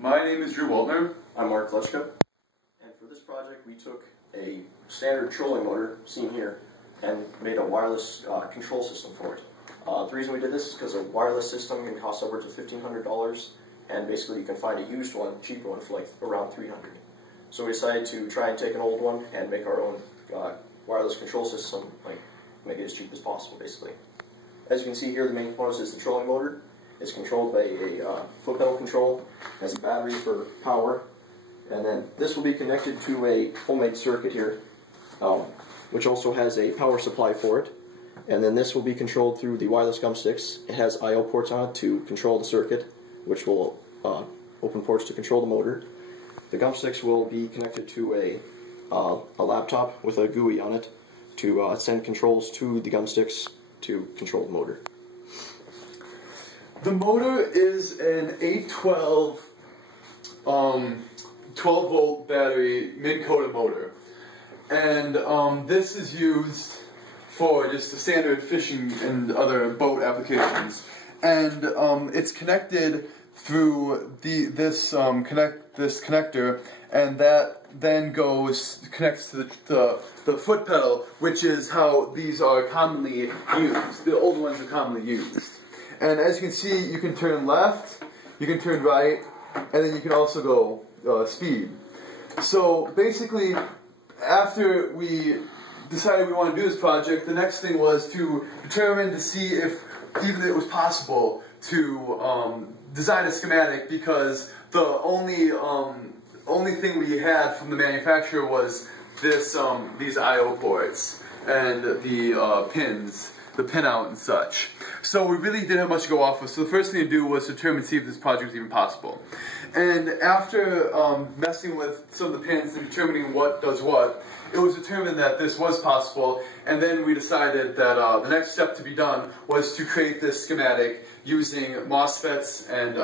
My name is Drew Waltner. I'm Mark Lechka, and for this project we took a standard trolling motor, seen here, and made a wireless control system for it. The reason we did this is because a wireless system can cost upwards of $1,500, and basically you can find a used one, cheaper one, for like around $300. So we decided to try and take an old one and make our own wireless control system, like make it as cheap as possible, basically. As you can see here, the main component is the trolling motor. It's controlled by a foot pedal control, has a battery for power, and then this will be connected to a homemade circuit here, which also has a power supply for it. And then this will be controlled through the wireless Gumstix. It has I/O ports on it to control the circuit, which will open ports to control the motor. The Gumstix will be connected to a laptop with a GUI on it to send controls to the Gumstix to control the motor. The motor is an 812 12-volt battery Minn Kota motor, and this is used for just the standard fishing and other boat applications. And it's connected through this connector, and that then connects to the foot pedal, which is how these are commonly used. The older ones are commonly used. And as you can see, you can turn left, you can turn right, and then you can also go speed. So basically, after we decided we want to do this project, the next thing was to determine to see if even it was possible to design a schematic, because the only thing we had from the manufacturer was this these I/O ports and the pins, the pinout and such. So we really didn't have much to go off of. So the first thing to do was determine, see if this project was even possible. And after messing with some of the pins and determining what does what, it was determined that this was possible. And then we decided that the next step to be done was to create this schematic using MOSFETs and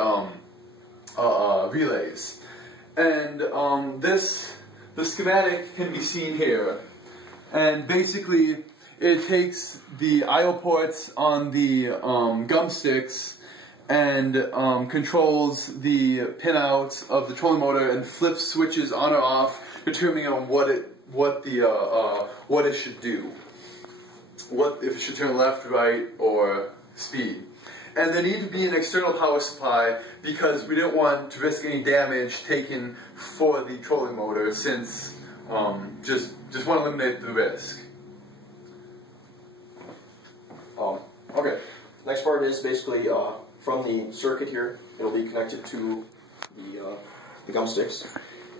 relays. And the schematic can be seen here. And basically, it takes the I/O ports on the Gumstix and controls the pinouts of the trolling motor and flips switches on or off, determining on what it should do, if it should turn left, right, or speed. And there needed to be an external power supply because we didn't want to risk any damage taken for the trolling motor, since just want to eliminate the risk. Okay, next part is basically from the circuit here. It'll be connected to the Gumstix,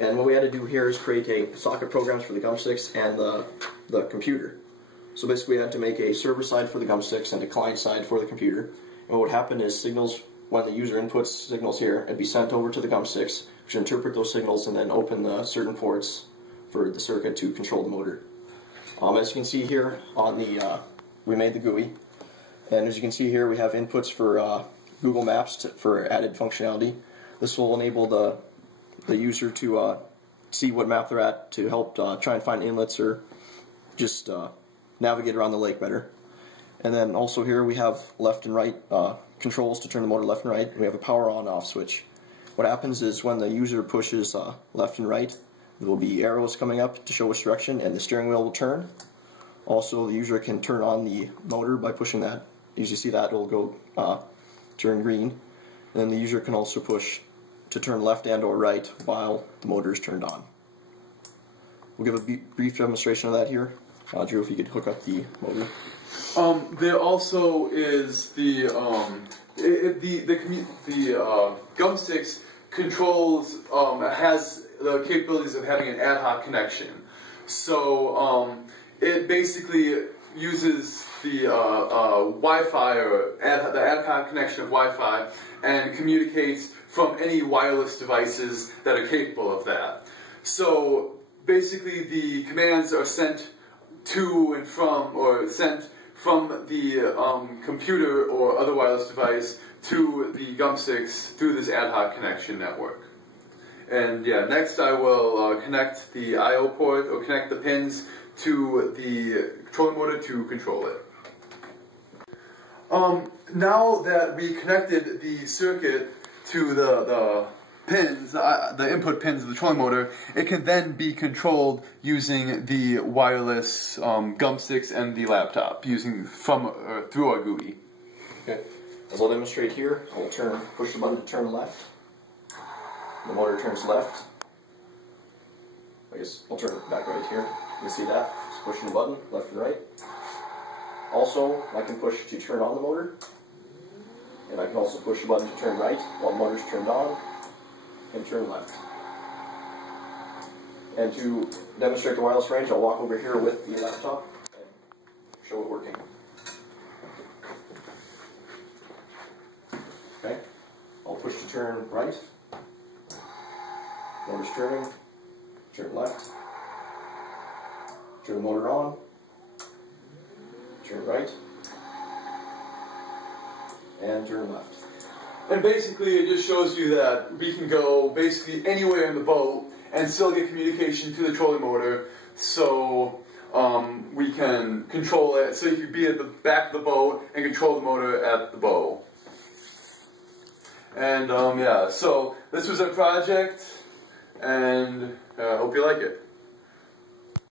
and what we had to do here is create a socket programs for the Gumstix and the computer. So basically we had to make a server side for the Gumstix and a client side for the computer. And what would happen is signals, when the user inputs signals here, it'd be sent over to the Gumstix, which would interpret those signals and then open the certain ports for the circuit to control the motor. As you can see here on the, we made the GUI, and as you can see here we have inputs for Google Maps for added functionality. This will enable the user to see what map they're at, to help try and find inlets or just navigate around the lake better. And then also here we have left and right controls to turn the motor left and right. We have a power on-off switch. What happens is when the user pushes left and right, there will be arrows coming up to show which direction, and the steering wheel will turn. Also, the user can turn on the motor by pushing that. As you see that, it will go turn green. And then the user can also push to turn left and or right while the motor is turned on. We'll give a brief demonstration of that here. Drew, if you could hook up the motor. There also is the Gumstix controls has the capabilities of having an ad-hoc connection. So it basically uses the Wi-Fi or the ad-hoc connection of Wi-Fi and communicates from any wireless devices that are capable of that. So basically the commands are sent to and from, or sent from the computer or other wireless device to the Gumstix through this ad-hoc connection network. And yeah, next I will connect the I/O port, or connect the pins to the trolling motor to control it. Now that we connected the circuit to pins, the input pins of the trolling motor, it can then be controlled using the wireless Gumstix and the laptop, using through our GUI. Okay. As I'll demonstrate here, I'll push the button to turn left. The motor turns left. I guess I'll turn it back right here. You can see that. Just pushing the button, left and right. Also, I can push to turn on the motor. And I can also push the button to turn right while the motor's turned on, and turn left. And to demonstrate the wireless range, I'll walk over here with the laptop and show it working. Okay, I'll push to turn right. Motor's turning. Turn left. Turn the motor on. Turn right. And turn left. And basically it just shows you that we can go basically anywhere in the boat and still get communication to the trolling motor, so we can control it. So you can be at the back of the boat and control the motor at the bow. And yeah, so this was our project, and I hope you like it.